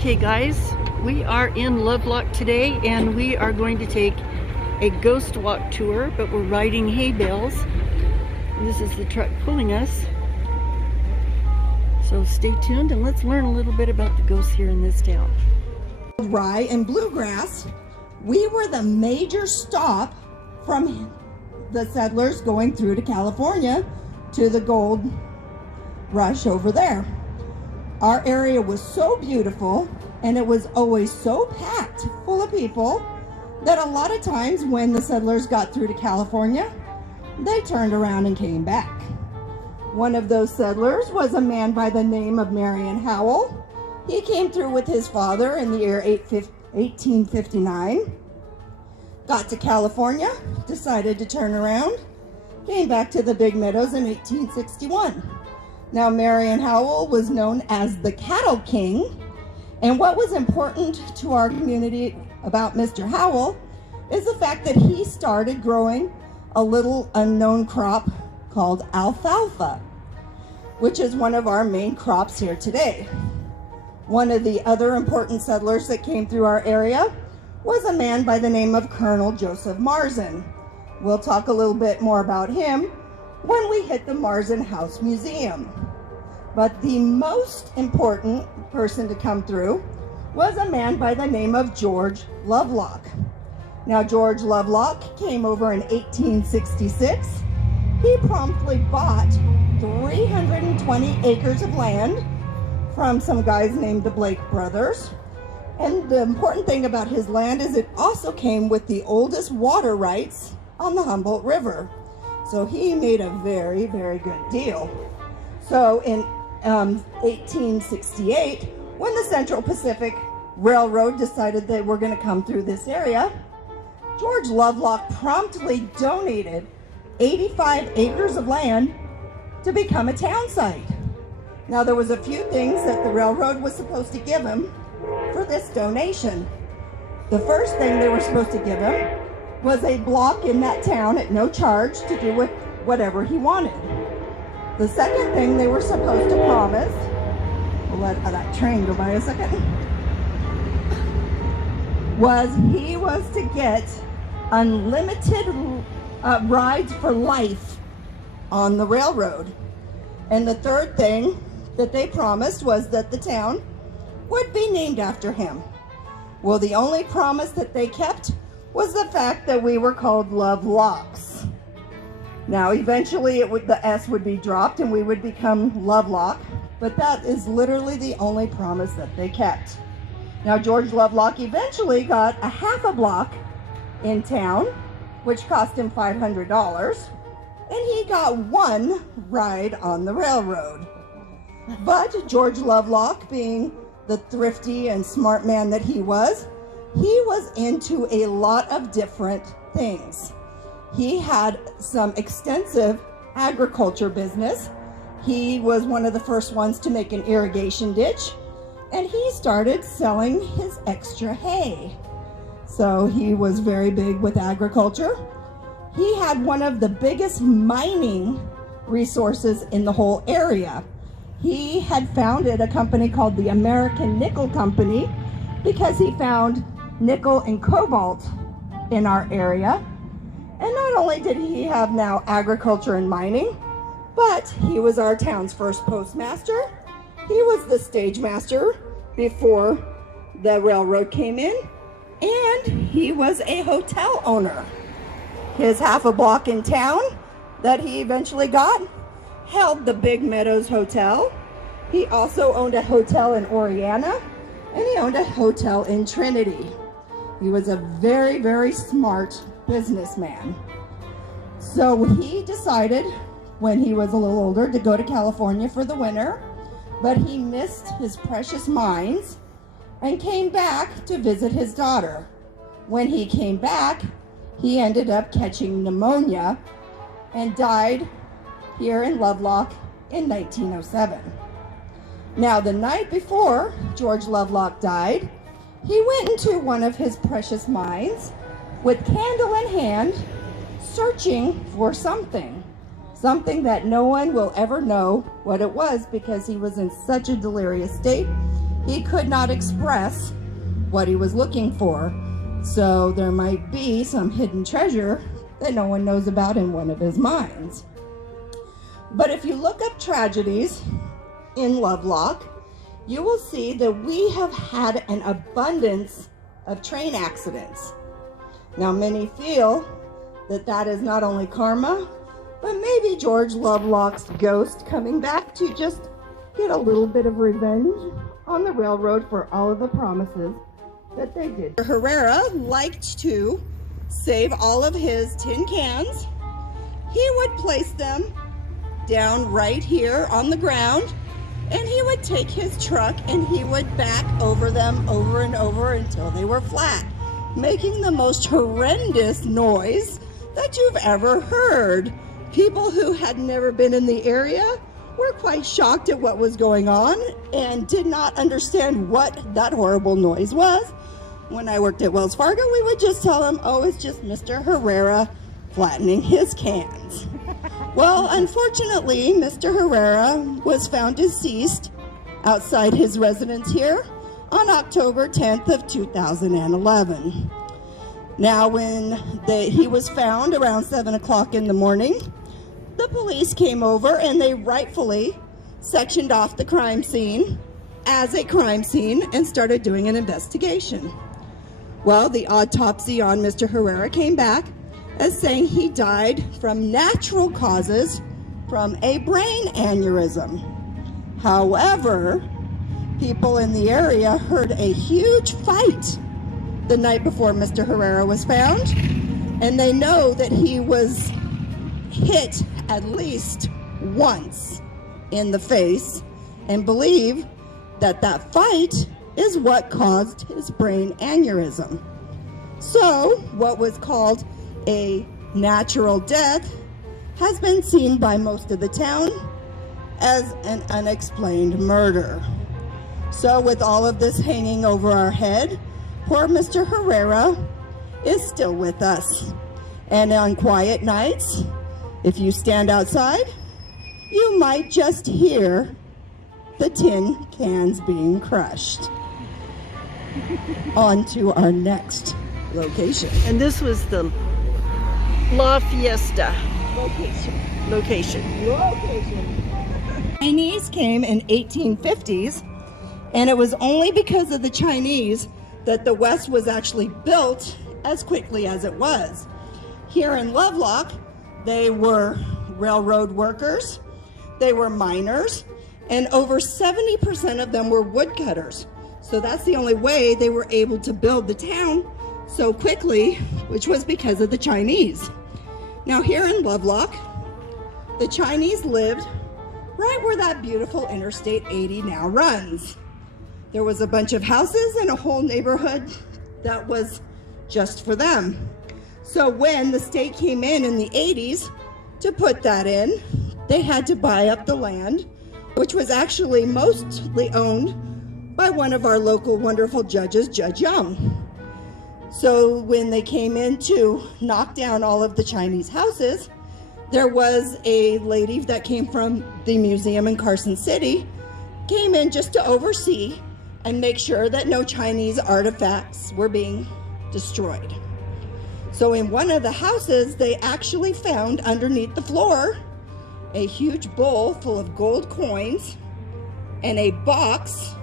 Okay guys, we are in Lovelock today and we are going to take a ghost walk tour, but we're riding hay bales. This is the truck pulling us. So stay tuned and let's learn a little bit about the ghosts here in this town. Rye and bluegrass, we were the major stop from the settlers going through to California to the gold rush over there. Our area was so beautiful and it was always so packed full of people that a lot of times when the settlers got through to California, they turned around and came back. One of those settlers was a man by the name of Marion Howell. He came through with his father in the year 1859, got to California, decided to turn around, came back to the Big Meadows in 1861. Now, Marion Howell was known as the Cattle King, and what was important to our community about Mr. Howell is the fact that he started growing a little unknown crop called alfalfa, which is one of our main crops here today. One of the other important settlers that came through our area was a man by the name of Colonel Joseph Marzin. We'll talk a little bit more about him when we hit the Marzin House Museum. But the most important person to come through was a man by the name of George Lovelock. Now, George Lovelock came over in 1866. He promptly bought 320 acres of land from some guys named the Blake brothers. And the important thing about his land is it also came with the oldest water rights on the Humboldt River. So he made a very, very good deal. So in 1868, when the Central Pacific Railroad decided they were going to come through this area, George Lovelock promptly donated 85 acres of land to become a town site. Now, there was a few things that the railroad was supposed to give him for this donation. The first thing they were supposed to give him was a block in that town at no charge to do with whatever he wanted. The second thing they were supposed to promise, we'll let that train go by a second, was he was to get unlimited rides for life on the railroad. And the third thing that they promised was that the town would be named after him. Well, the only promise that they kept was the fact that we were called Lovelocks. Now, eventually the S would be dropped and we would become Lovelock, but that is literally the only promise that they kept. Now, George Lovelock eventually got a half a block in town, which cost him $500, and he got one ride on the railroad. But George Lovelock, being the thrifty and smart man that he was into a lot of different things. He had some extensive agriculture business. He was one of the first ones to make an irrigation ditch, and he started selling his extra hay. So he was very big with agriculture. He had one of the biggest mining resources in the whole area. He had founded a company called the American Nickel Company because he found nickel and cobalt in our area. And not only did he have now agriculture and mining, but he was our town's first postmaster. He was the stage master before the railroad came in, and he was a hotel owner. His half a block in town that he eventually got held the Big Meadows Hotel. He also owned a hotel in Oriana, and he owned a hotel in Trinity. He was a very, very smart businessman. So he decided when he was a little older to go to California for the winter, but he missed his precious mines and came back to visit his daughter. When he came back, he ended up catching pneumonia and died here in Lovelock in 1907. Now, the night before George Lovelock died, he went into one of his precious mines with candle in hand, searching for something that no one will ever know what it was because he was in such a delirious state he could not express what he was looking for. So there might be some hidden treasure that no one knows about in one of his minds. But if you look up tragedies in Lovelock, you will see that we have had an abundance of train accidents. Now, many feel that that is not only karma, but maybe George Lovelock's ghost coming back to just get a little bit of revenge on the railroad for all of the promises that they did. Herrera liked to save all of his tin cans. He would place them down right here on the ground, and he would take his truck and he would back over them over and over until they were flat, making the most horrendous noise that you've ever heard. People who had never been in the area were quite shocked at what was going on and did not understand what that horrible noise was. When I worked at Wells Fargo, we would just tell them, oh, it's just Mr. Herrera flattening his cans. Well, unfortunately, Mr. Herrera was found deceased outside his residence here on October 10th of 2011. Now, when he was found around 7 o'clock in the morning, the police came over and they rightfully sectioned off the crime scene as a crime scene and started doing an investigation. Well, the autopsy on Mr. Herrera came back as saying he died from natural causes from a brain aneurysm. However, people in the area heard a huge fight the night before Mr. Herrera was found, and they know that he was hit at least once in the face and believe that that fight is what caused his brain aneurysm. So what was called a natural death has been seen by most of the town as an unexplained murder. So with all of this hanging over our head, poor Mr. Herrera is still with us. And on quiet nights, if you stand outside, you might just hear the tin cans being crushed. On to our next location. And this was the La Fiesta location. Chinese came in 1850s, and it was only because of the Chinese that the West was actually built as quickly as it was. Here in Lovelock, they were railroad workers, they were miners, and over 70% of them were woodcutters. So that's the only way they were able to build the town so quickly, which was because of the Chinese. Now here in Lovelock, the Chinese lived right where that beautiful Interstate 80 now runs. There was a bunch of houses and a whole neighborhood that was just for them. So when the state came in the 80s to put that in, they had to buy up the land, which was actually mostly owned by one of our local wonderful judges, Judge Young. So when they came in to knock down all of the Chinese houses, there was a lady that came from the museum in Carson City, came in just to oversee and make sure that no Chinese artifacts were being destroyed. So in one of the houses, they actually found underneath the floor a huge bowl full of gold coins and a box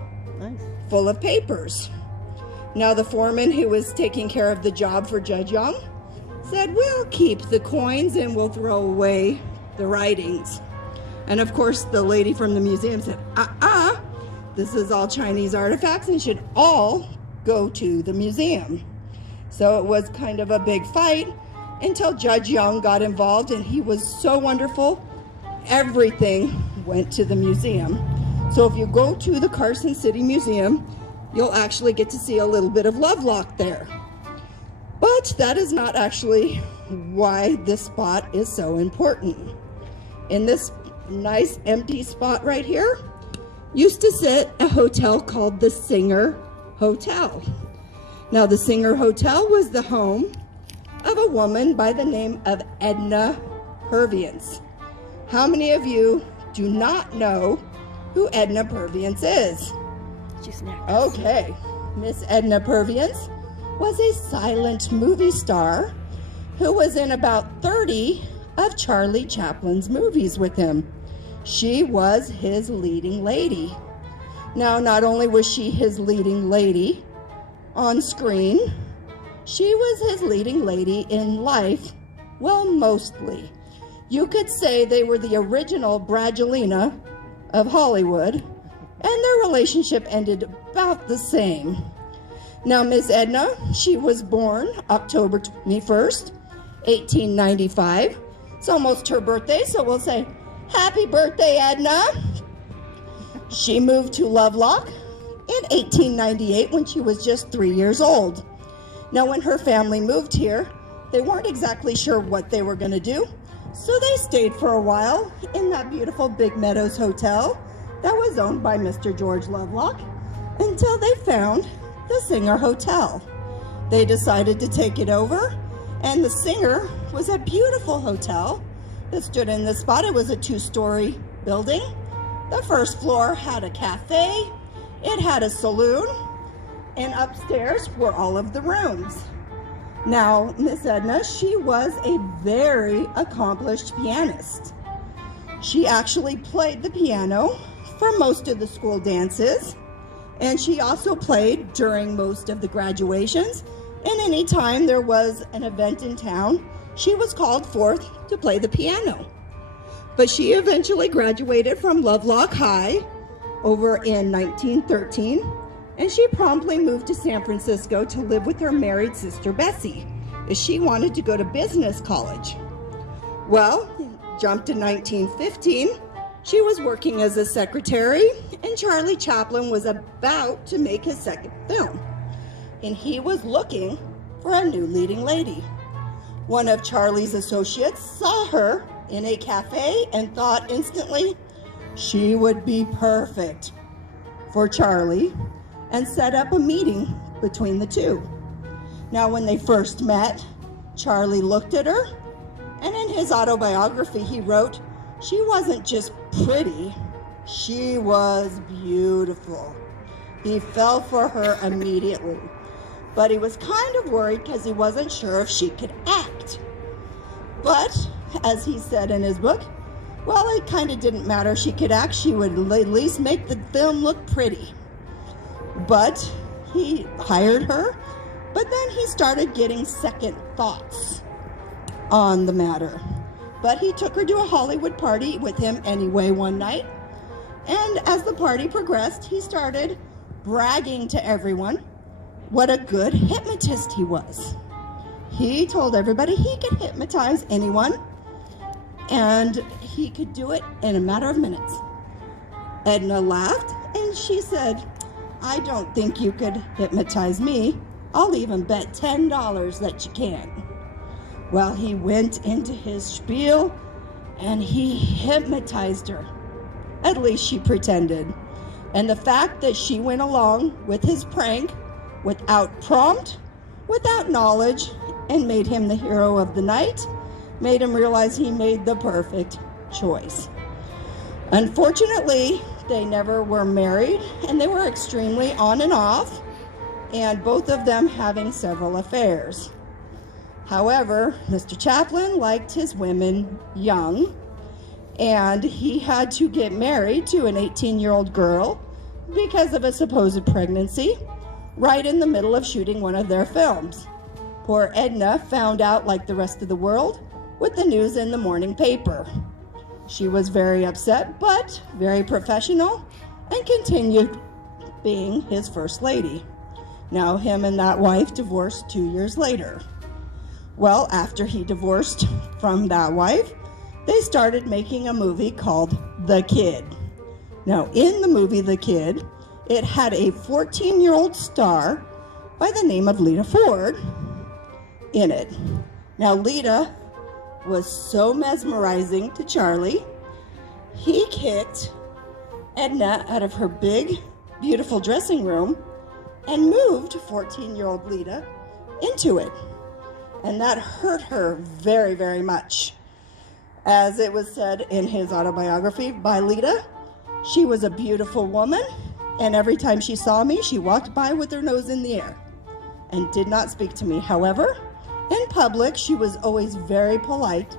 full of papers. Now the foreman who was taking care of the job for Judge Young said, we'll keep the coins and we'll throw away the writings. And of course the lady from the museum said, this is all Chinese artifacts and should all go to the museum. So it was kind of a big fight until Judge Young got involved, and he was so wonderful, everything went to the museum. So if you go to the Carson City Museum, you'll actually get to see a little bit of Lovelock there. But that is not actually why this spot is so important. In this nice empty spot right here, used to sit a hotel called the Singer Hotel. Now the Singer Hotel was the home of a woman by the name of Edna Perviance. How many of you do not know who Edna Perviance is? you snacks. Okay. Miss Edna Perviance was a silent movie star who was in about 30 of Charlie Chaplin's movies with him. She was his leading lady. Now, not only was she his leading lady on screen, she was his leading lady in life, well, mostly. You could say they were the original Brangelina of Hollywood, and their relationship ended about the same. Now, Miss Edna, she was born October 21st, 1895. It's almost her birthday, so we'll say, Happy birthday, Edna. She moved to Lovelock in 1898 when she was just 3 years old. Now, when her family moved here, they weren't exactly sure what they were going to do, so they stayed for a while in that beautiful Big Meadows Hotel that was owned by Mr. George Lovelock until they found the Singer Hotel. They decided to take it over, and the Singer was a beautiful hotel that stood in this spot. It was a 2-story building. The first floor had a cafe, it had a saloon, and upstairs were all of the rooms. Now, Miss Edna, she was a very accomplished pianist. She actually played the piano for most of the school dances, and she also played during most of the graduations, and any time there was an event in town, she was called forth to play the piano. But she eventually graduated from Lovelock High over in 1913, and she promptly moved to San Francisco to live with her married sister Bessie, as she wanted to go to business college. Well, jumped to 1915, she was working as a secretary, and Charlie Chaplin was about to make his second film, and he was looking for a new leading lady. One of Charlie's associates saw her in a cafe and thought instantly she would be perfect for Charlie, and set up a meeting between the two. Now, when they first met, Charlie looked at her, and in his autobiography he wrote, she wasn't just pretty, she was beautiful. He fell for her immediately, but he was kind of worried because he wasn't sure if she could act. But, as he said in his book, well, it kind of didn't matter if she could act, she would at least make the film look pretty. But he hired her, but then he started getting second thoughts on the matter. But he took her to a Hollywood party with him anyway one night, and as the party progressed, he started bragging to everyone what a good hypnotist he was. He told everybody he could hypnotize anyone, and he could do it in a matter of minutes. Edna laughed, and she said, I don't think you could hypnotize me. I'll even bet $10 that you can. Well, he went into his spiel, and he hypnotized her. At least she pretended. And the fact that she went along with his prank without prompt, without knowledge, and made him the hero of the night, made him realize he made the perfect choice. Unfortunately, they never were married, and they were extremely on and off, and both of them having several affairs. However, Mr. Chaplin liked his women young, and he had to get married to an 18-year-old girl because of a supposed pregnancy, right in the middle of shooting one of their films. Poor Edna found out, like the rest of the world, with the news in the morning paper. She was very upset, but very professional, and continued being his first lady. Now, him and that wife divorced 2 years later. Well, after he divorced from that wife, they started making a movie called The Kid. Now, in the movie The Kid, it had a 14-year-old star by the name of Lita Ford in it. Now, Lita was so mesmerizing to Charlie, he kicked Edna out of her big, beautiful dressing room and moved 14-year-old Lita into it. And that hurt her very, very much. As it was said in his autobiography by Lita, she was a beautiful woman and every time she saw me, she walked by with her nose in the air and did not speak to me. However, in public, she was always very polite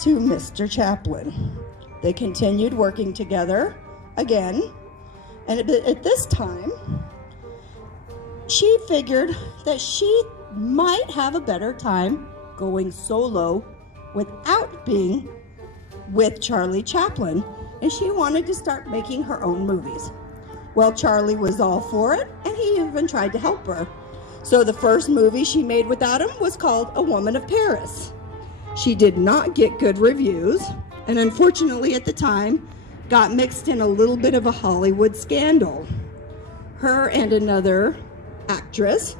to Mr. Chaplin. They continued working together again, and at this time, she figured that she might have a better time going solo without being with Charlie Chaplin, and she wanted to start making her own movies. Well, Charlie was all for it, and he even tried to help her. So the first movie she made without him was called A Woman of Paris. She did not get good reviews, and unfortunately at the time, got mixed in a little bit of a Hollywood scandal. Her and another actress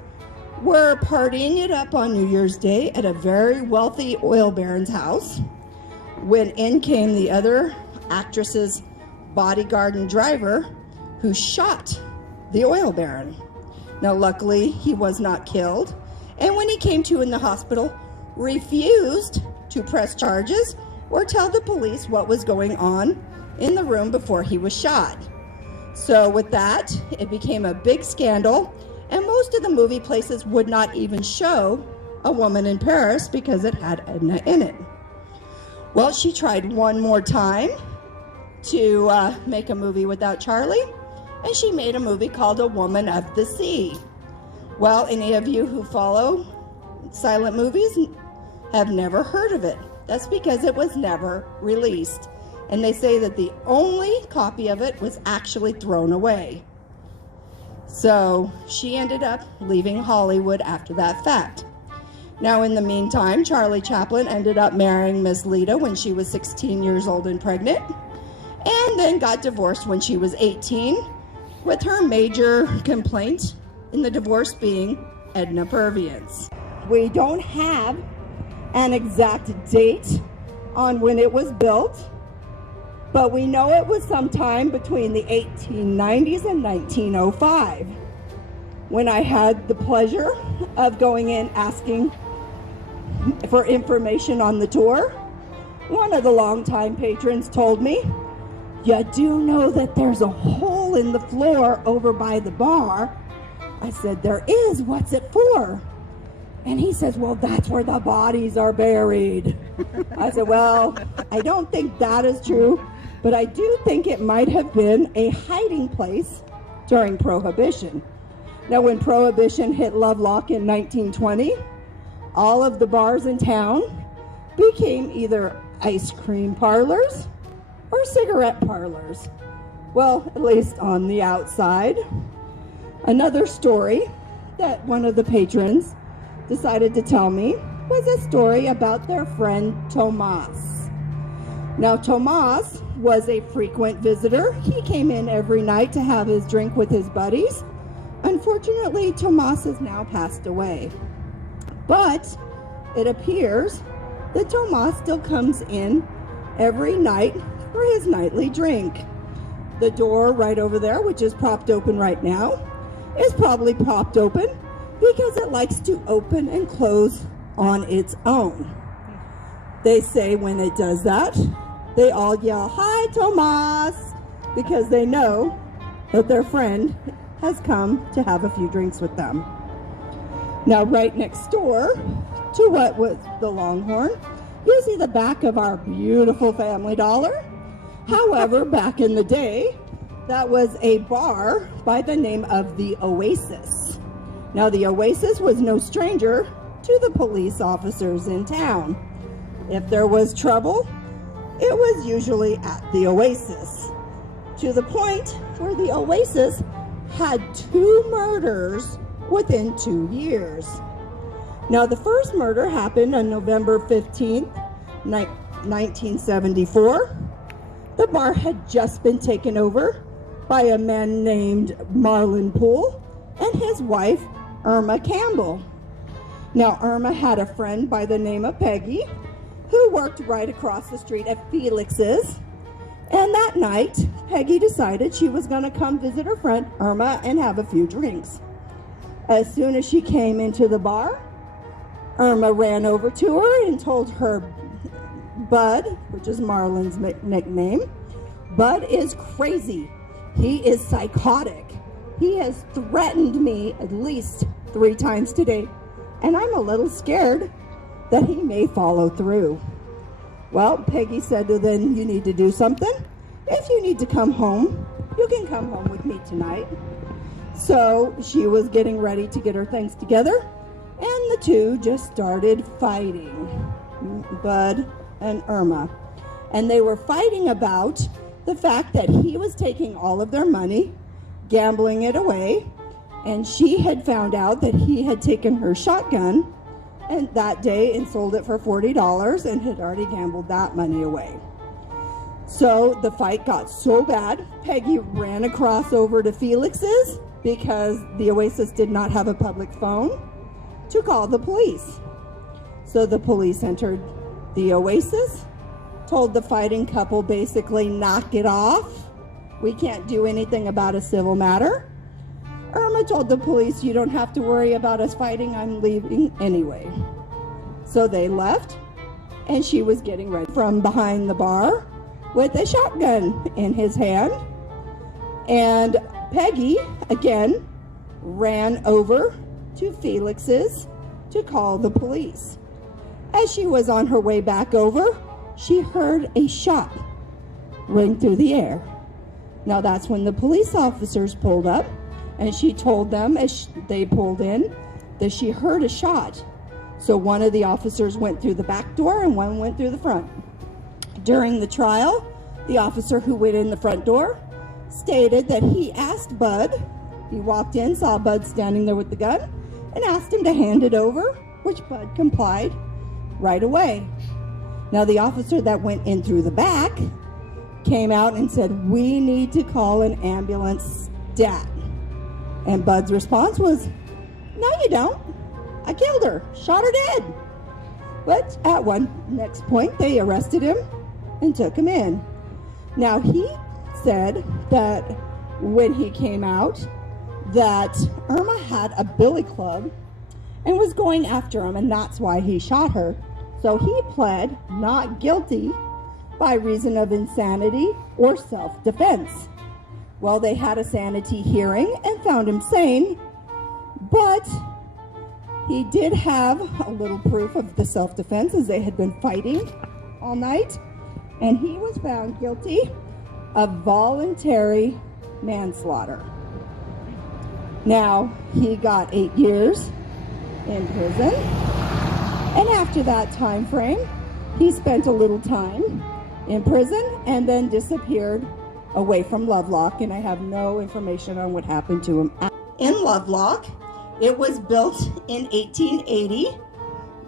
were partying it up on New Year's Day at a very wealthy oil baron's house when in came the other actress's bodyguard and driver, who shot the oil baron. Now, luckily, he was not killed, and when he came to in the hospital, refused to press charges or tell the police what was going on in the room before he was shot. So with that, it became a big scandal, and most of the movie places would not even show A Woman in Paris because it had Edna in it. Well, she tried one more time to make a movie without Charlie, and she made a movie called A Woman of the Sea. Well, any of you who follow silent movies have never heard of it. That's because it was never released. And they say that the only copy of it was actually thrown away. So she ended up leaving Hollywood after that fact. Now, in the meantime, Charlie Chaplin ended up marrying Miss Lita when she was 16 years old and pregnant, and then got divorced when she was 18, with her major complaint in the divorce being Edna Perviance. We don't have an exact date on when it was built, but we know it was sometime between the 1890s and 1905. When I had the pleasure of going in asking for information on the tour, one of the longtime patrons told me, "You do know that there's a hole in the floor over by the bar?" I said, "There is. What's it for?" And he says, "Well, that's where the bodies are buried." I said, "Well, I don't think that is true, but I do think it might have been a hiding place during Prohibition." Now, when Prohibition hit Lovelock in 1920, all of the bars in town became either ice cream parlors or cigarette parlors. Well, at least on the outside. Another story that one of the patrons decided to tell me was a story about their friend Tomas. Now, Tomas was a frequent visitor. He came in every night to have his drink with his buddies. Unfortunately, Tomas has now passed away. But it appears that Tomas still comes in every night for his nightly drink. The door right over there, which is propped open right now, is probably propped open because it likes to open and close on its own. They say when it does that, they all yell, "Hi, Tomas," because they know that their friend has come to have a few drinks with them. Now, right next door to what was the Longhorn, you see the back of our beautiful Family Dollar. However, back in the day, that was a bar by the name of the Oasis. Now, the Oasis was no stranger to the police officers in town. If there was trouble, it was usually at the Oasis, to the point where the Oasis had 2 murders within 2 years. Now, the first murder happened on November 15th, 1974. The bar had just been taken over by a man named Marlon Poole and his wife, Irma Campbell. Now, Irma had a friend by the name of Peggy who worked right across the street at Felix's. And that night, Peggy decided she was going to come visit her friend Irma and have a few drinks. As soon as she came into the bar, Irma ran over to her and told her Bud, which is Marlon's nickname, "Bud is crazy. He is psychotic. He has threatened me at least 3 times today, and I'm a little scared that he may follow through. Well, Peggy said, well, then you need to do something. If you need to come home, you can come home with me tonight. So she was getting ready to get her things together, and the two just started fighting, Bud and Irma. And they were fighting about the fact that he was taking all of their money, gambling it away, and she had found out that he had taken her shotgun and that day and sold it for $40 and had already gambled that money away. So the fight got so bad, Peggy ran across over to Felix's because the Oasis did not have a public phone to call the police. So the police entered the Oasis, told the fighting couple basically, knock it off. We can't do anything about a civil matter. Irma told the police, you don't have to worry about us fighting, I'm leaving anyway. So they left, and she was getting ready from behind the bar with a shotgun in his hand. And Peggy, again, ran over to Felix's to call the police. As she was on her way back over, she heard a shot ring through the air. Now that's when the police officers pulled up, and she told them as they pulled in that she heard a shot. So one of the officers went through the back door and one went through the front. During the trial, the officer who went in the front door stated that he asked Bud, he walked in, saw Bud standing there with the gun, and asked him to hand it over, which Bud complied right away. Now the officer that went in through the back came out and said, we need to call an ambulance stat. And Bud's response was, no you don't. I killed her, shot her dead. But at one next point, they arrested him and took him in. Now he said that when he came out, that Irma had a billy club and was going after him, and that's why he shot her. So he pled not guilty by reason of insanity or self-defense. Well, they had a sanity hearing and found him sane, but he did have a little proof of the self-defense as they had been fighting all night, and he was found guilty of voluntary manslaughter. Now, he got 8 years in prison, and after that time frame, he spent a little time in prison and then disappeared away from Lovelock, and I have no information on what happened to him. In Lovelock, it was built in 1880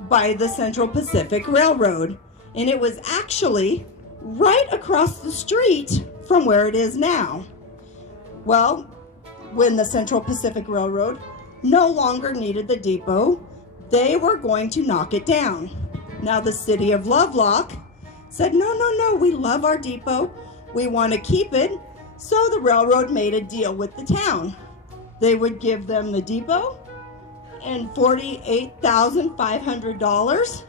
by the Central Pacific Railroad, and it was actually right across the street from where it is now. Well, when the Central Pacific Railroad no longer needed the depot, they were going to knock it down. Now the city of Lovelock said, no, we love our depot. We want to keep it. So the railroad made a deal with the town. They would give them the depot and $48,500.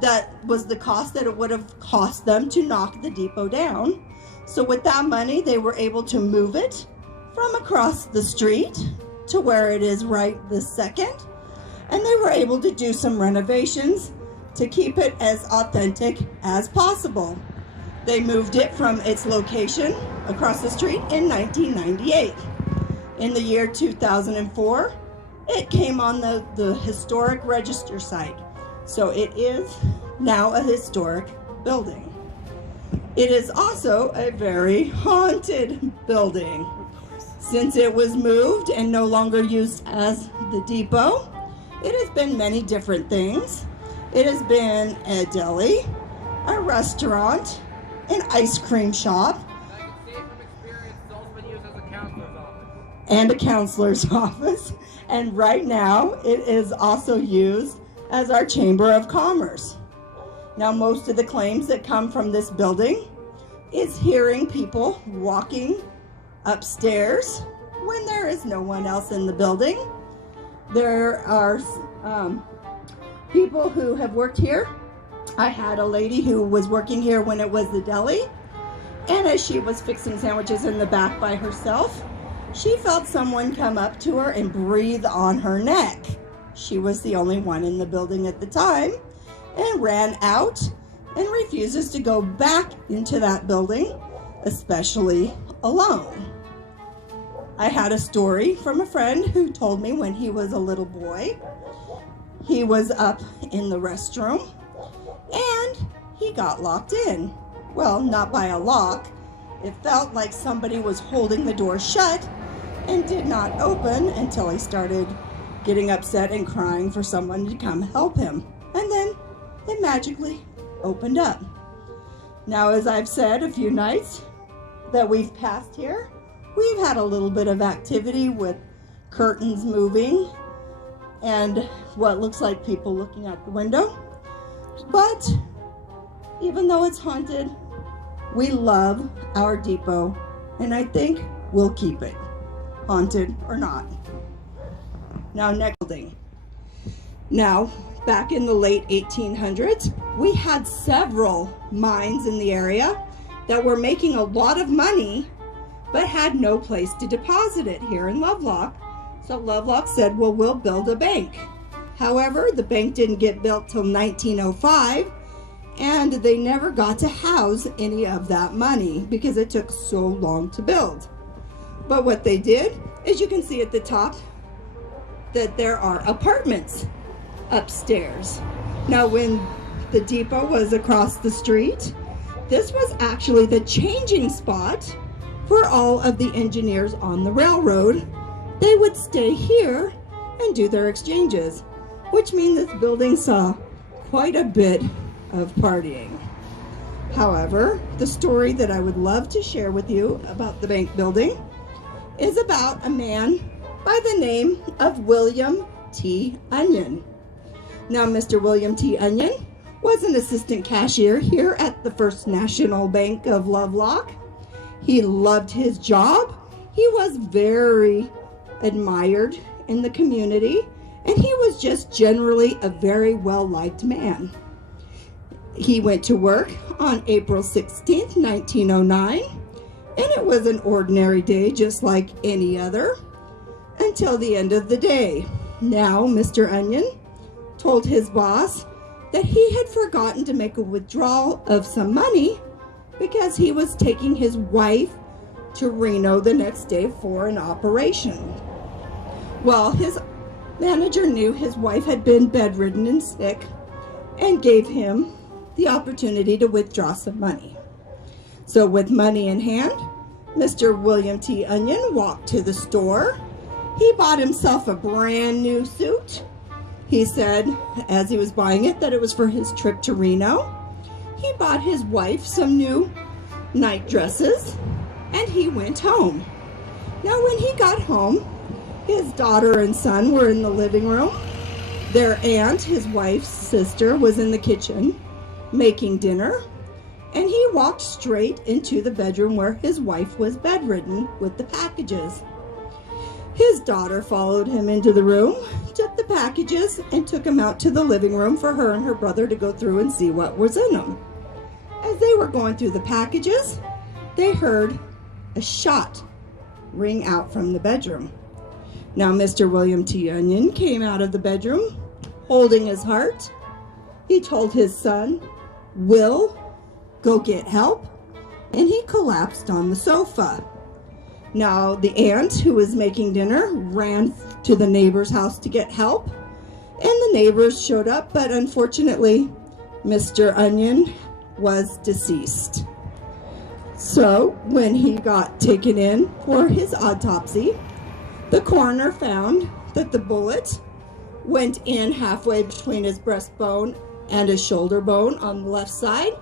That was the cost that it would have cost them to knock the depot down. So with that money, they were able to move it from across the street to where it is right this second. And they were able to do some renovations to keep it as authentic as possible. They moved it from its location across the street in 1998. In the year 2004, it came on the historic register site. So it is now a historic building. It is also a very haunted building. Since it was moved and no longer used as the depot, it has been many different things. It has been a deli, a restaurant, an ice cream shop, and a counselor's office. And right now, it is also used as our Chamber of Commerce. Now, most of the claims that come from this building is hearing people walking upstairs when there is no one else in the building. There are people who have worked here. I had a lady who was working here when it was the deli, And as she was fixing sandwiches in the back by herself, she felt someone come up to her and breathe on her neck. She was the only one in the building at the time and ran out and refuses to go back into that building, especially alone. I had a story from a friend who told me when he was a little boy, he was up in the restroom and he got locked in. Well, not by a lock. It felt like somebody was holding the door shut and did not open until he started getting upset and crying for someone to come help him. And then it magically opened up. Now, as I've said a few nights that we've passed here, we've had a little bit of activity with curtains moving and what looks like people looking out the window. But even though it's haunted, we love our depot, and I think we'll keep it, haunted or not. Now, next building. Now, back in the late 1800s, we had several mines in the area that were making a lot of money, but had no place to deposit it here in Lovelock. So Lovelock said, well, we'll build a bank. However, the bank didn't get built till 1905, and they never got to house any of that money because it took so long to build. But what they did, as you can see at the top, that there are apartments upstairs. Now, when the depot was across the street, this was actually the changing spot for all of the engineers on the railroad. They would stay here and do their exchanges, which means this building saw quite a bit of partying. However, the story that I would love to share with you about the bank building is about a man by the name of William T. Onion. Now, Mr. William T. Onion was an assistant cashier here at the First National Bank of Lovelock. He loved his job. He was very admired in the community, and he was just generally a very well-liked man. He went to work on April 16th, 1909, and it was an ordinary day just like any other until the end of the day. Now, Mr. Onion told his boss that he had forgotten to make a withdrawal of some money because he was taking his wife to Reno the next day for an operation. Well, his manager knew his wife had been bedridden and sick and gave him the opportunity to withdraw some money. So with money in hand, Mr. William T. Onion walked to the store. He bought himself a brand new suit. He said, as he was buying it, that it was for his trip to Reno. He bought his wife some new night dresses, and he went home. Now, when he got home, his daughter and son were in the living room. Their aunt, his wife's sister, was in the kitchen making dinner, and he walked straight into the bedroom where his wife was bedridden with the packages. His daughter followed him into the room, took the packages, and took them out to the living room for her and her brother to go through and see what was in them. As they were going through the packages, they heard a shot ring out from the bedroom. Now, Mr. William T. Onion came out of the bedroom holding his heart. He told his son, "Will, go get help," and he collapsed on the sofa. Now, the aunt who was making dinner ran to the neighbor's house to get help, and the neighbors showed up, but unfortunately, Mr. Onion was deceased. So, when he got taken in for his autopsy, the coroner found that the bullet went in halfway between his breastbone and his shoulder bone on the left side,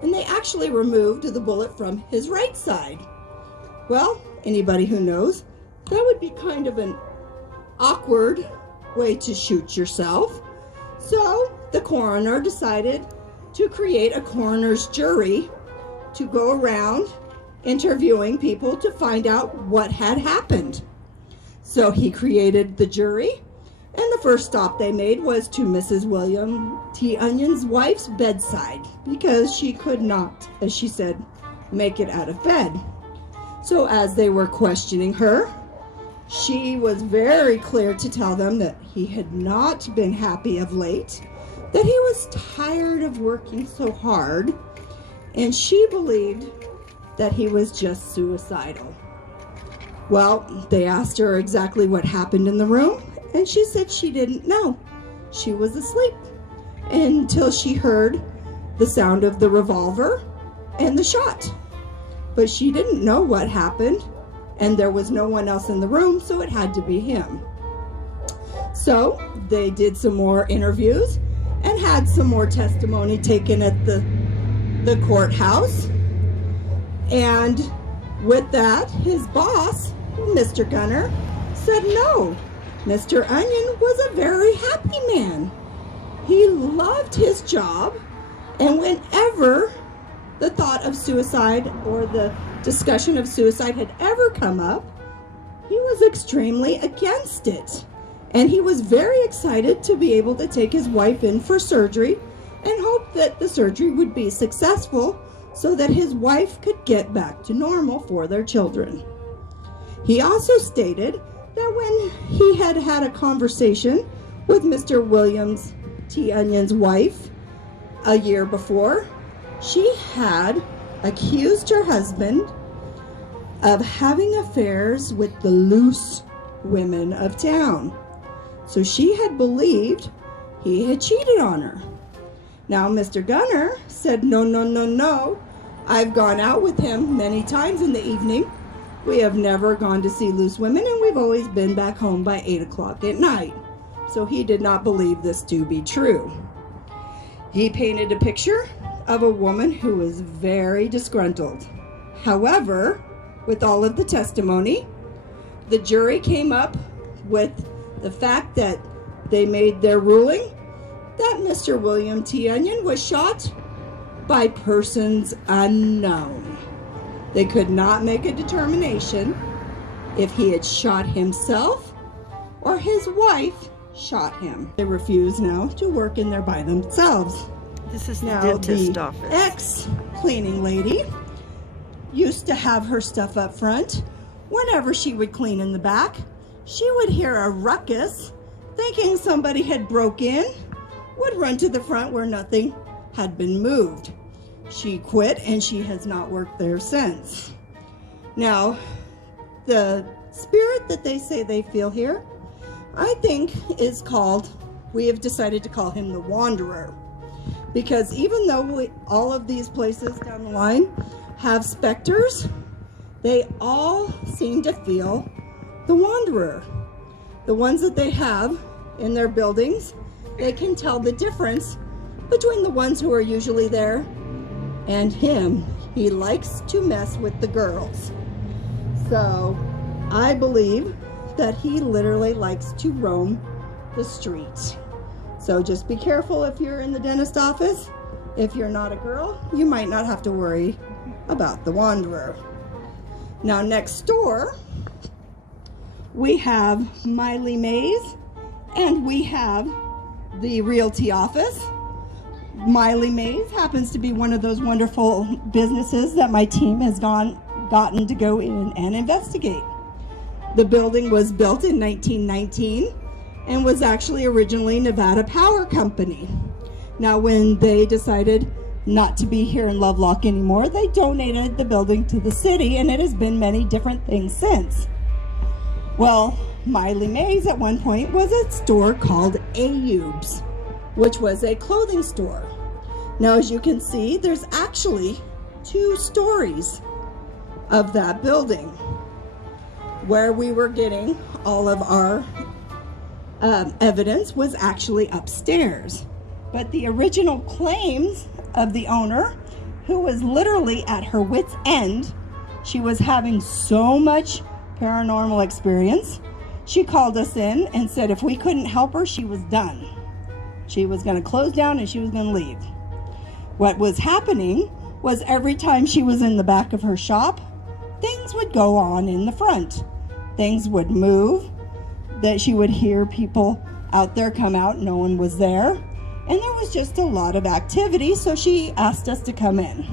and they actually removed the bullet from his right side. Well, anybody who knows, that would be kind of an awkward way to shoot yourself. So the coroner decided to create a coroner's jury to go around interviewing people to find out what had happened. So he created the jury, and the first stop they made was to Mrs. William T. Onion's wife's bedside because she could not, as she said, make it out of bed. So as they were questioning her, she was very clear to tell them that he had not been happy of late, that he was tired of working so hard, and she believed that he was just suicidal. Well, they asked her exactly what happened in the room, and she said she didn't know. She was asleep until she heard the sound of the revolver and the shot. But she didn't know what happened, and there was no one else in the room, so it had to be him. So they did some more interviews and had some more testimony taken at the courthouse. And with that, his boss, Mr. Gunner, said no. Mr. Onion was a very happy man. He loved his job, and whenever the thought of suicide or the discussion of suicide had ever come up, he was extremely against it. And he was very excited to be able to take his wife in for surgery and hope that the surgery would be successful so that his wife could get back to normal for their children. He also stated that when he had had a conversation with Mr. Williams T. Onion's wife a year before, she had accused her husband of having affairs with the loose women of town. So she had believed he had cheated on her. Now, Mr. Gunner said, no. I've gone out with him many times in the evening. We have never gone to see loose women, and we've always been back home by 8 o'clock at night. So he did not believe this to be true. He painted a picture of a woman who was very disgruntled. However, with all of the testimony, the jury came up with the fact that they made their ruling that Mr. William T. Onion was shot by persons unknown. They could not make a determination if he had shot himself or his wife shot him. They refuse now to work in there by themselves. This is the Now, dentist the office. ex-cleaning lady used to have her stuff up front. Whenever she would clean in the back, she would hear a ruckus, thinking somebody had broke in, would run to the front where nothing had been moved. She quit, and she has not worked there since. Now, the spirit that they say they feel here, I think is called, we have decided to call him the Wanderer. Because even though all of these places down the line have specters, they all seem to feel the Wanderer. The ones that they have in their buildings, they can tell the difference between the ones who are usually there and him. He likes to mess with the girls. So I believe that he literally likes to roam the streets. So just be careful if you're in the dentist office. If you're not a girl, you might not have to worry about the Wanderer. Now next door, we have Miley Mays, and we have the realty office. Miley Mays happens to be one of those wonderful businesses that my team has gotten to go in and investigate. The building was built in 1919 and was actually originally Nevada Power Company. Now, when they decided not to be here in Lovelock anymore, they donated the building to the city, and it has been many different things since. Well, Miley Mays at one point was a store called Ayub's, which was a clothing store. Now, as you can see, there's actually 2 stories of that building. Where we were getting all of our evidence was actually upstairs. But the original claims of the owner, who was literally at her wit's end, she was having so much paranormal experience, she called us in and said if we couldn't help her, she was done. She was going to close down and she was going to leave. What was happening was every time she was in the back of her shop, things would go on in the front. Things would move, that she would hear people out there come out, no one was there, and there was just a lot of activity, so she asked us to come in.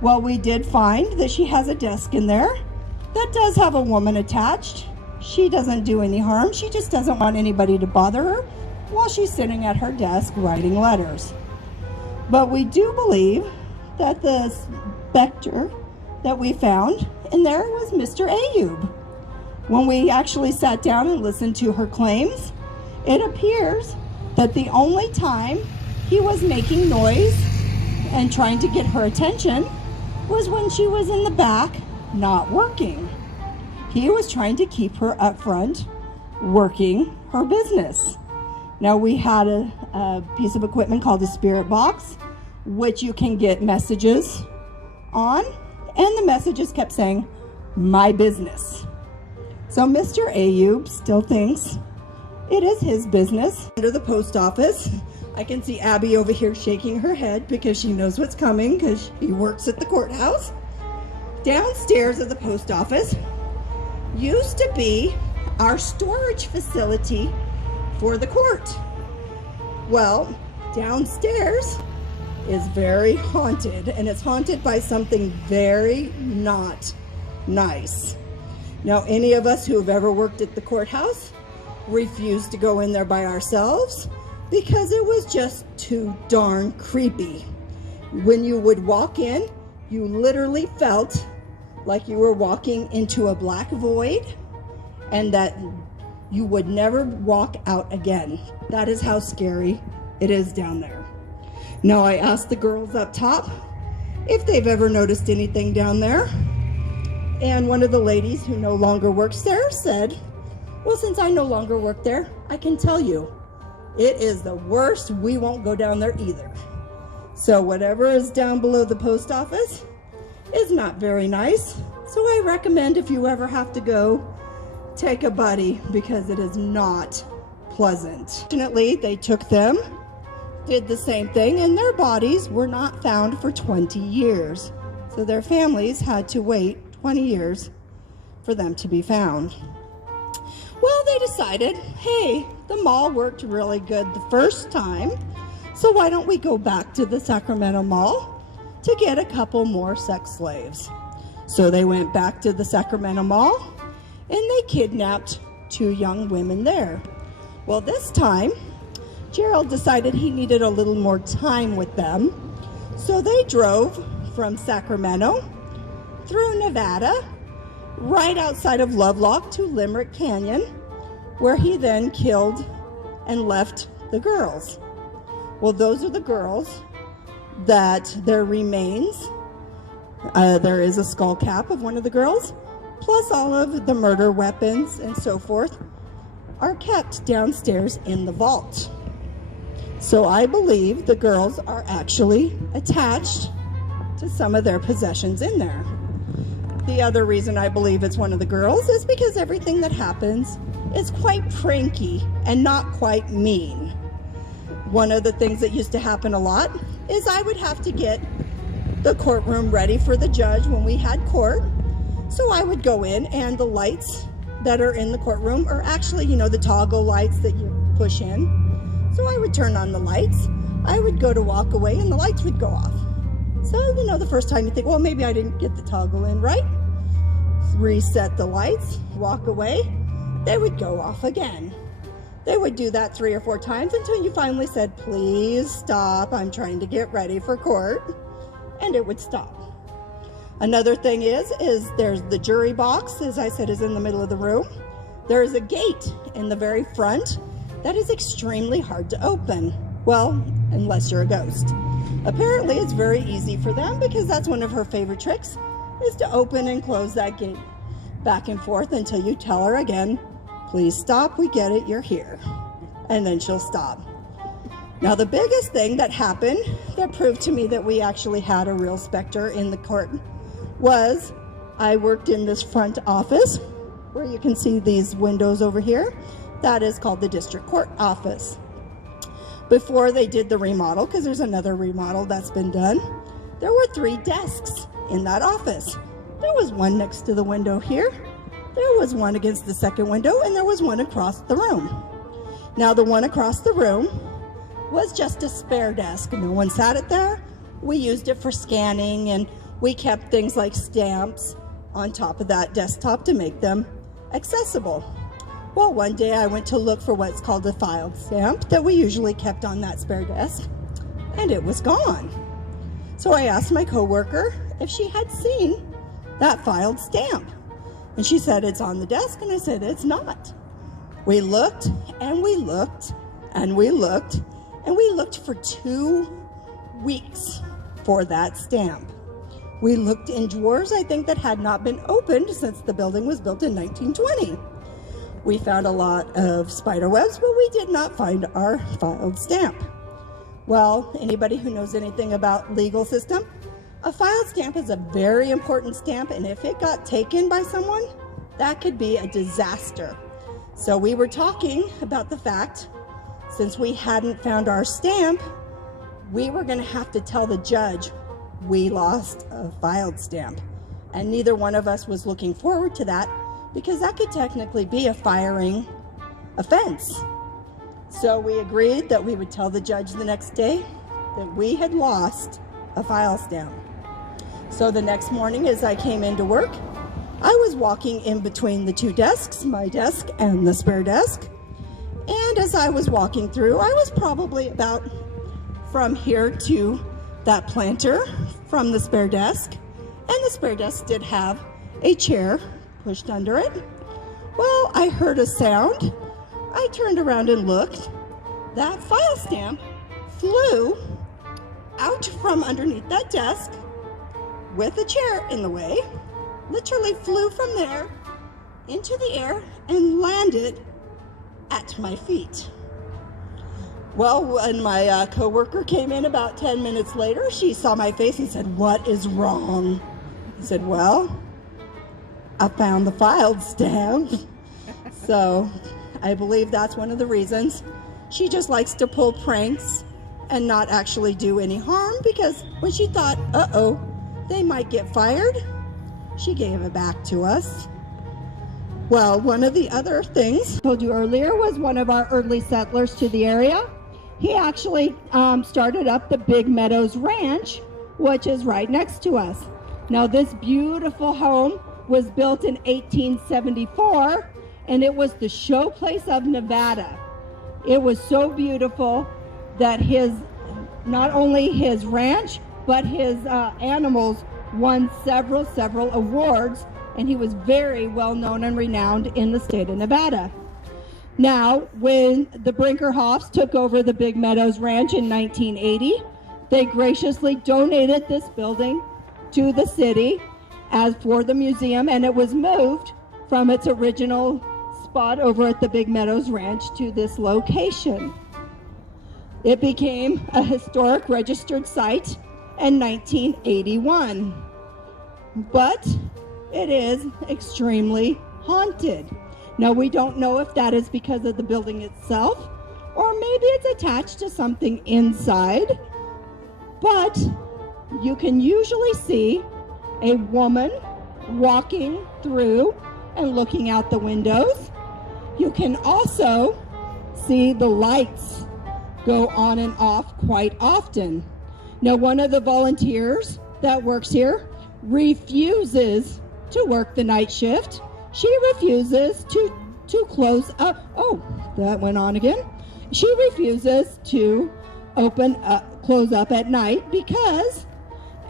Well, we did find that she has a desk in there that does have a woman attached. She doesn't do any harm. She just doesn't want anybody to bother her while she's sitting at her desk writing letters. But we do believe that the specter that we found in there was Mr. Ayub. When we actually sat down and listened to her claims, it appears that the only time he was making noise and trying to get her attention was when she was in the back not working. He was trying to keep her up front working her business. Now, we had a piece of equipment called a spirit box, which you can get messages on, and the messages kept saying, "My business." So Mr. Ayub still thinks it is his business. Under the post office, I can see Abby over here shaking her head because she knows what's coming because she works at the courthouse. Downstairs at the post office used to be our storage facility for the court. Well, downstairs is very haunted, and it's haunted by something very not nice. Now, any of us who have ever worked at the courthouse refused to go in there by ourselves because it was just too darn creepy. When you would walk in, you literally felt like you were walking into a black void and that you would never walk out again. That is how scary it is down there. Now, I asked the girls up top if they've ever noticed anything down there, and one of the ladies who no longer works there said, "Well, since I no longer work there, I can tell you, it is the worst. We won't go down there either." So whatever is down below the post office is not very nice. So I recommend, if you ever have to go, take a buddy, because it is not pleasant. Fortunately, they took them, did the same thing, and their bodies were not found for 20 years. So their families had to wait 20 years for them to be found. Well, they decided, hey, the mall worked really good the first time, so why don't we go back to the Sacramento Mall to get a couple more sex slaves? So they went back to the Sacramento Mall, and they kidnapped 2 young women there. Well, this time, Gerald decided he needed a little more time with them, so they drove from Sacramento through Nevada, right outside of Lovelock to Limerick Canyon, where he then killed and left the girls. Well, those are the girls that their remains, there is a skull cap of one of the girls, plus all of the murder weapons and so forth, are kept downstairs in the vault. So I believe the girls are actually attached to some of their possessions in there. The other reason I believe it's one of the girls is because everything that happens is quite pranky and not quite mean. One of the things that used to happen a lot is I would have to get the courtroom ready for the judge when we had court. So I would go in, and the lights that are in the courtroom are actually, the toggle lights that you push in. So I would turn on the lights. I would go to walk away, and the lights would go off. So, the first time you think, well, maybe I didn't get the toggle in right. Reset the lights, walk away, they would go off again. They would do that 3 or 4 times until you finally said, "Please stop, I'm trying to get ready for court," and it would stop. Another thing is there's the jury box, as I said, is in the middle of the room. There is a gate in the very front that is extremely hard to open. Well, unless you're a ghost. Apparently, it's very easy for them because that's one of her favorite tricks, is to open and close that gate back and forth until you tell her again, "Please stop, we get it, you're here." And then she'll stop. Now, the biggest thing that happened that proved to me that we actually had a real specter in the court was I worked in this front office where you can see these windows over here. That is called the district court office. Before they did the remodel, because there's another remodel that's been done, there were 3 desks in that office. There was one next to the window here, there was one against the second window, and there was one across the room. Now, the one across the room was just a spare desk. No one sat it there. We used it for scanning and we kept things like stamps on top of that desktop to make them accessible. Well, one day I went to look for what's called a filed stamp that we usually kept on that spare desk, and it was gone. So I asked my coworker if she had seen that filed stamp, and she said, it's on the desk, and I said, it's not. We looked, and we looked, and we looked, and we looked for 2 weeks for that stamp. We looked in drawers, I think, that had not been opened since the building was built in 1920. We found a lot of spider webs, but we did not find our filed stamp. Well, anybody who knows anything about legal system, a filed stamp is a very important stamp, and if it got taken by someone, that could be a disaster. So we were talking about the fact, since we hadn't found our stamp, we were going to have to tell the judge we lost a filed stamp. And neither one of us was looking forward to that, because that could technically be a firing offense. So we agreed that we would tell the judge the next day that we had lost a file stamp. So the next morning, as I came into work, I was walking in between the 2 desks, my desk and the spare desk. And as I was walking through, I was probably about from here to that planter from the spare desk. And the spare desk did have a chair pushed under it. Well, I heard a sound. I turned around and looked. That file stamp flew out from underneath that desk with a chair in the way, literally flew from there into the air and landed at my feet. Well, when my coworker came in about 10 minutes later, she saw my face and said, "What is wrong?" I said, "Well, I found the filed stamp." So I believe that's one of the reasons she just likes to pull pranks and not actually do any harm, because when she thought, uh-oh, they might get fired, she gave it back to us. Well, one of the other things I told you earlier was one of our early settlers to the area. He actually started up the Big Meadows Ranch, which is right next to us. Now, this beautiful home was built in 1874, and it was the showplace of Nevada. It was so beautiful that not only his ranch, but his animals won several awards, and he was very well known and renowned in the state of Nevada. Now, when the Brinkerhoffs took over the Big Meadows Ranch in 1980, they graciously donated this building to the city as for the museum, and it was moved from its original spot over at the Big Meadows Ranch to this location. It became a historic registered site in 1981, but it is extremely haunted. Now, we don't know if that is because of the building itself, or maybe it's attached to something inside, but you can usually see a woman walking through and looking out the windows. You can also see the lights go on and off quite often. Now, one of the volunteers that works here refuses to work the night shift. She refuses to close up. Oh, that went on again. She refuses to close up at night, because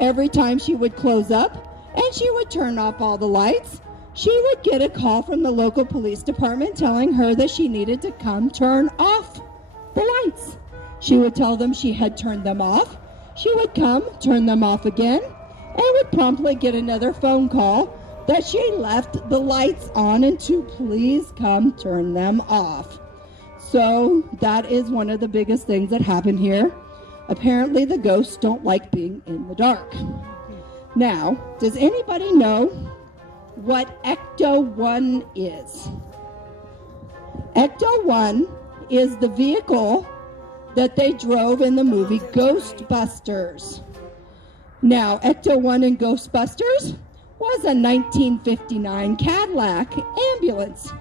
every time she would close up and she would turn off all the lights, she would get a call from the local police department telling her that she needed to come turn off the lights. She would tell them she had turned them off. She would come, turn them off again, and would promptly get another phone call that she left the lights on and to please come turn them off. So that is one of the biggest things that happen here. Apparently the ghosts don't like being in the dark. Now, does anybody know what Ecto-1 is? Ecto-1 is the vehicle that they drove in the movie Ghostbusters. Now, Ecto-1 in Ghostbusters was a 1959 Cadillac ambulance.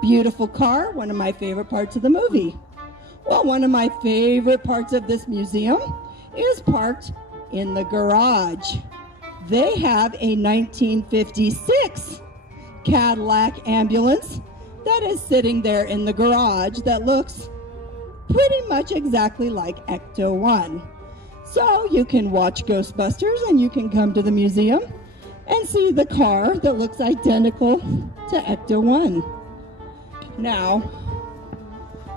Beautiful car, one of my favorite parts of the movie. Well, one of my favorite parts of this museum is parked in the garage. They have a 1956 Cadillac ambulance that is sitting there in the garage that looks pretty much exactly like Ecto 1. So you can watch Ghostbusters and you can come to the museum and see the car that looks identical to Ecto 1. Now,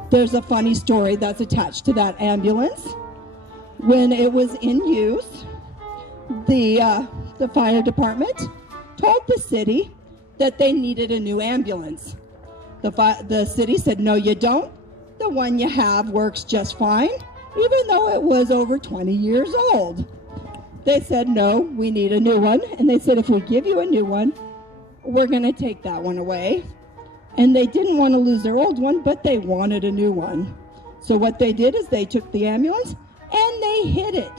there's a funny story that's attached to that ambulance. When it was in use, the fire department told the city that they needed a new ambulance. The city said, no, you don't. The one you have works just fine, even though it was over 20 years old. They said, no, we need a new one. And they said, if we give you a new one, we're going to take that one away. And they didn't want to lose their old one, but they wanted a new one. So what they did is they took the ambulance and they hid it.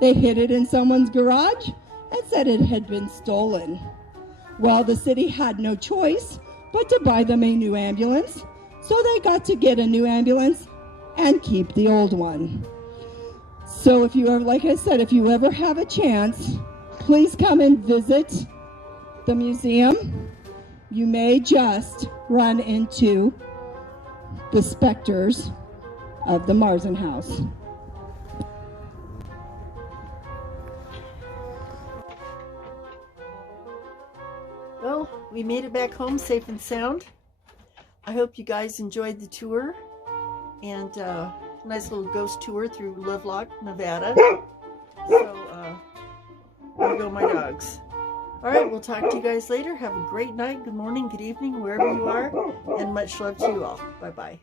They hid it in someone's garage and said it had been stolen. Well, the city had no choice but to buy them a new ambulance. So they got to get a new ambulance and keep the old one. So if you ever, like I said, if you ever have a chance, please come and visit the museum. You may just run into the specters of the Marsden house. Well, we made it back home safe and sound. I hope you guys enjoyed the tour, and nice little ghost tour through Lovelock, Nevada. So, there go my dogs. All right, we'll talk to you guys later. Have a great night, good morning, good evening, wherever you are, and much love to you all. Bye-bye.